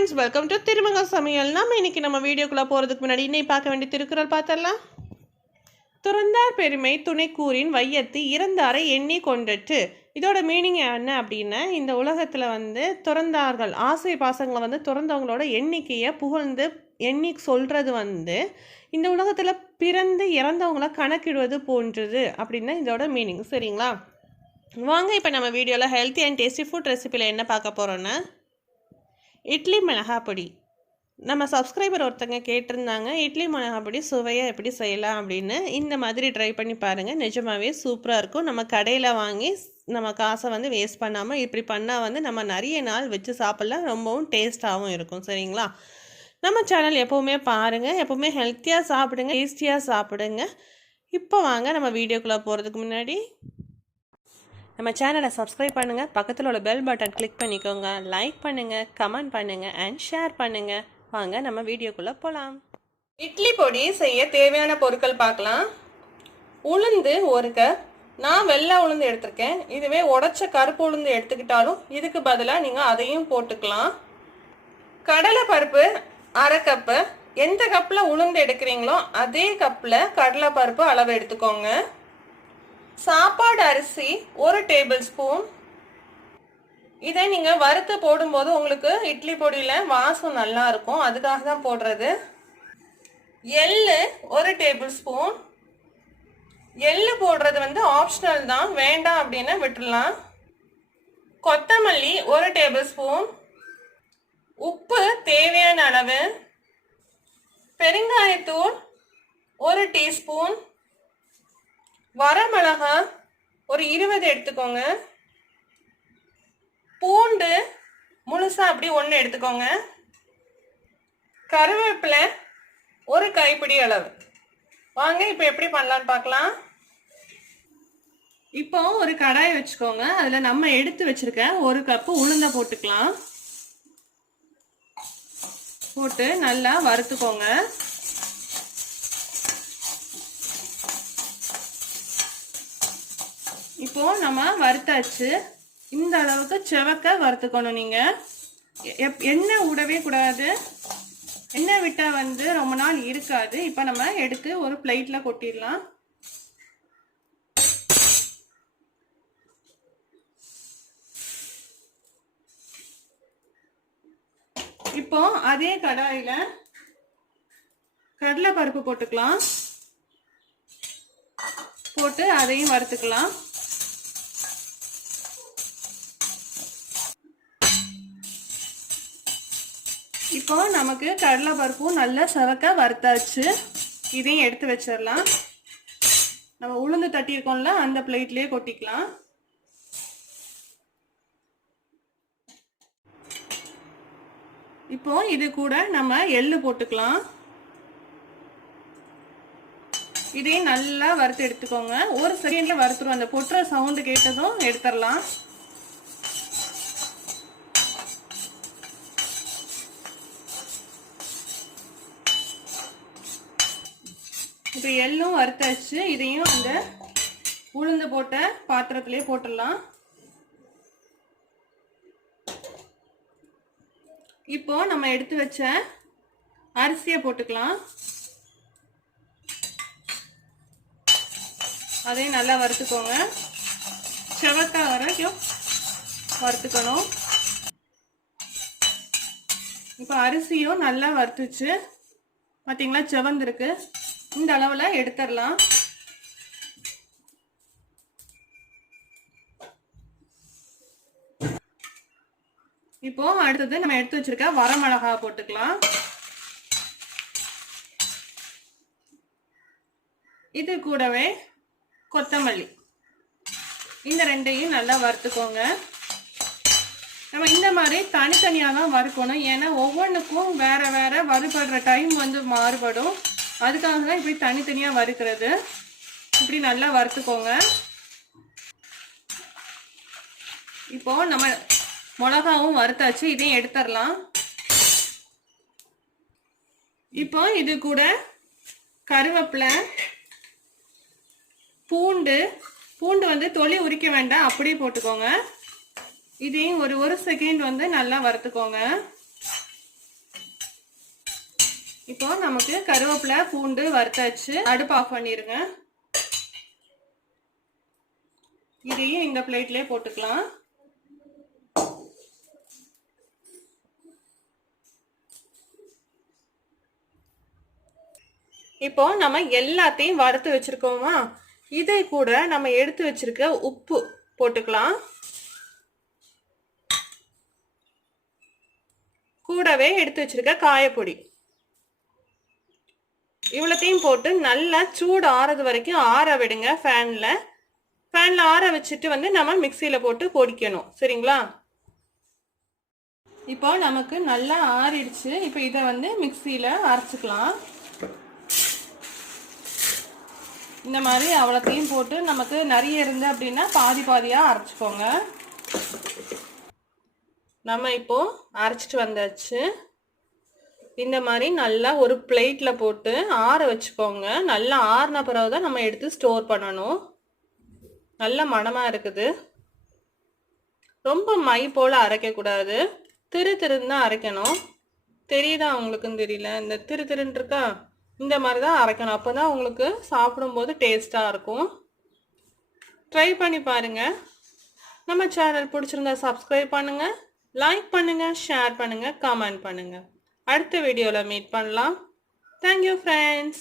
friends, welcome to thirumagalsamayal. நாம இன்னைக்கு நம்ம வீடியோக்குள்ள போறதுக்கு முன்னாடி இன்னை பார்க்க வேண்டிய திருக்குறள் பார்த்தறலாம். துறந்தார் பெருமை துணைக்கூறின் வையத்து இறந்தாரை எண்ணி கொண்டற்று. இதோட மீனிங் என்ன அப்படின்னா, இந்த உலகத்தில் துறந்தார்கள் ஆசை பாசங்களை துறந்தவங்களோட எண்ணிக்கையை புகழ்ந்து எண்ணி சொல்கிறது இந்த உலகத்தில் பிறந்து இறந்தவங்கள கணக்கிடுவது போன்றது அப்படின்னு இதோட மீனிங். சரிங்களா, வாங்க இப்போ நம்ம வீடியோவில் ஹெல்த்தி அண்ட் டேஸ்டி ஃபுட் ரெசிபியில் என்ன பார்க்க போகிறோன்னா, இட்லி மிளகாய் பொடி. நம்ம சப்ஸ்கிரைபர் ஒருத்தங்க கேட்டிருந்தாங்க, இட்லி மிளகாய் பொடி சுவையாக எப்படி செய்யலாம் அப்படின்னு. இந்த மாதிரி ட்ரை பண்ணி பாருங்கள், நிஜமாகவே சூப்பராக இருக்கும். நம்ம கடையில் வாங்கி நம்ம காசை வேஸ்ட் பண்ணாமல் இப்படி பண்ணால் நம்ம நிறைய நாள் வச்சு சாப்பிட்லாம், ரொம்பவும் டேஸ்ட்டாகவும் இருக்கும். சரிங்களா, நம்ம சேனல் எப்போவுமே பாருங்கள், எப்போவுமே ஹெல்த்தியாக சாப்பிடுங்க, டேஸ்டியாக சாப்பிடுங்க. இப்போ வாங்க நம்ம வீடியோக்குள்ளே போகிறதுக்கு முன்னாடி நம்ம சேனலை சப்ஸ்கிரைப் பண்ணுங்கள், பக்கத்தில் உள்ள பெல் பட்டன் கிளிக் பண்ணிக்கோங்க, லைக் பண்ணுங்கள், கமெண்ட் பண்ணுங்கள் அண்ட் ஷேர் பண்ணுங்கள். வாங்க நம்ம வீடியோக்குள்ளே போகலாம். இட்லி பொடி செய்ய தேவையான பொருட்கள் பார்க்கலாம். உளுந்து 1 கப், நான் வெள்ளை உளுந்து எடுத்திருக்கேன். இதுவே உடச்ச கருப்பு உளுந்து எடுத்துக்கிட்டாலும் இதுக்கு பதிலாக நீங்கள் அதையும் போட்டுக்கலாம். கடலை பருப்பு 1/2 கப்பு. எந்த கப்பில் உளுந்து எடுக்கிறீங்களோ அதே கப்பில் கடலை பருப்பு அளவு எடுத்துக்கோங்க. சாப்பாடு அரிசி 1 டேபிள் ஸ்பூன். இதை நீங்கள் வறுத்து போடும்போது உங்களுக்கு இட்லி பொடியில் வாசம் நல்லா இருக்கும், அதுக்காக தான் போடுறது. எள்ளு 1 டேபிள் ஸ்பூன். எள்ளு போடுறது ஆப்ஷனல் தான், வேண்டாம் அப்படின்னா விட்டுடலாம். கொத்தமல்லி 1 டேபிள் ஸ்பூன். உப்பு தேவையான அளவு. பெருங்காயத்தூள் 1 டீஸ்பூன். வரமிளகா ஒரு 20 எடுத்துக்கோங்க. பூண்டு முழுசா அப்படி 1 எடுத்துக்கோங்க. கருவேப்பிலை 1 கைப்பிடி அளவு. வாங்க இப்போ எப்படி பண்ணலான்னு பார்க்கலாம். இப்போ ஒரு கடாய் வச்சுக்கோங்க, அதில் நம்ம எடுத்து வச்சிருக்க 1 கப்பு உளுந்த போட்டுக்கலாம். போட்டு நல்லா வறுத்துக்கோங்க. இப்போ நம்ம வறுத்தாச்சு. இந்த அளவுக்கு செவக்க வறுத்துக்கணும். நீங்கள் எண்ணெய் விடவே கூடாது, எண்ணெய் விட்டால் ரொம்ப நாள் இருக்காது. இப்போ நம்ம எடுத்து ஒரு பிளேட்டில் கொட்டிடலாம். இப்போ அதே கடாயில் கடலை பருப்பு போட்டுக்கலாம். போட்டு அதையும் வறுத்துக்கலாம். இப்போ நமக்கு கடலை பருப்பும் நல்லா செவக்க வறுத்தாச்சு. இதையும் எடுத்து வச்சிடலாம். நம்ம உளுந்து தட்டியிருக்கோம்ல, அந்த பிளேட்லேயே கொட்டிக்கலாம். இப்போ இது கூட நம்ம எள்ளு போட்டுக்கலாம். இதையும் நல்லா வறுத்து எடுத்துக்கோங்க. 1 செகண்ட்ல வறுத்துரும். அந்த பொட்டுற சவுண்டு கேட்டதும் எடுத்துடலாம். இப்போ எள்ளும் வறுத்தாச்சு. இதையும் அந்த உளுந்து போட்ட பாத்திரத்திலே போட்டுடலாம். இப்போ நம்ம எடுத்து வச்ச அரிசியை போட்டுக்கலாம். அதையும் நல்லா வறுத்துக்கோங்க. செவக்கா வரைக்கும் வறுத்துக்கணும். இப்போ அரிசியும் நல்லா வறுத்துச்சு, பார்த்தீங்களா, செவந்திருக்கு. இந்த அளவில் எடுத்துடலாம். இப்போ அடுத்தது நம்ம எடுத்து வச்சிருக்க வரமிளகா போட்டுக்கலாம். இது கூடவே கொத்தமல்லி, இந்த 2ஐயும் நல்லா வறுத்துக்கோங்க. நம்ம இந்த மாதிரி தனித்தனியாக தான் வறுக்கணும், ஏன்னா ஒவ்வொன்றுக்கும் வேற வேற வறுபடுற டைம் மாறுபடும். அதுக்காக தான் இப்படி தனித்தனியாக வறுக்கிறது. இப்படி நல்லா வறுத்துக்கோங்க. இப்போ நம்ம மிளகாவும் வறுத்தாச்சு, இதையும் எடுத்துடலாம். இப்போ இது கூட கருவேப்பிலை, பூண்டு தொலி உரிக்க வேண்டாம், அப்படியே போட்டுக்கோங்க. இதையும் ஒரு செகண்ட் நல்லா வறுத்துக்கோங்க. இப்போ நமக்கு கருவேப்பிலை பூண்டு வறுத்தாச்சு. அடுப்பு ஆஃப் பண்ணிருங்க. இதையும் இந்த பிளேட்லயே போட்டுக்கலாம். இப்போ நம்ம எல்லாத்தையும் வறுத்து வச்சிருக்கோமா, இதை கூட நம்ம எடுத்து வச்சிருக்க உப்பு போட்டுக்கலாம். கூடவே எடுத்து வச்சிருக்க காயப்பொடி இவ்வளத்தையும் போட்டு நல்லா சூடு ஆறது வரைக்கும் ஆற விடுங்க. ஃபேன்ல ஆற வச்சுட்டு வந்து நம்ம மிக்சியில போட்டு பொடிக்கணும். சரிங்களா? இப்போ நமக்கு நல்லா ஆறிடுச்சு. இப்போ இதை வந்து மிக்சியில அரைச்சிக்கலாம். இந்த மாதிரி அவ்வளோத்தையும் போட்டு நமக்கு நிறைய இருந்து அப்படின்னா பாதி பாதியா அரைச்சிக்கோங்க. நம்ம இப்போ அரைச்சிட்டு வந்தாச்சு. இந்த மாதிரி நல்லா ஒரு பிளேட்ல போட்டு ஆற வச்சுக்கோங்க. நல்லா ஆறின பிறகுதான் நம்ம எடுத்து ஸ்டோர் பண்ணணும். நல்ல மணமா இருக்குது. ரொம்ப மை போல அரைக்கக்கூடாது. திருன்னு தான் அரைக்கணும். தெரியுதா உங்களுக்குன்னு தெரியல, இந்த திருன்னு இருக்கா, இந்த மாதிரி தான் அரைக்கணும். அப்போதான் உங்களுக்கு சாப்பிடும்போது டேஸ்டா இருக்கும். ட்ரை பண்ணி பாருங்க. நம்ம சேனல் பிடிச்சிருந்தா சப்ஸ்கிரைப் பண்ணுங்க, லைக் பண்ணுங்க, ஷேர் பண்ணுங்க, கமெண்ட் பண்ணுங்க. அடுத்த வீடியோவில் மீட் பண்ணலாம். Thank you friends.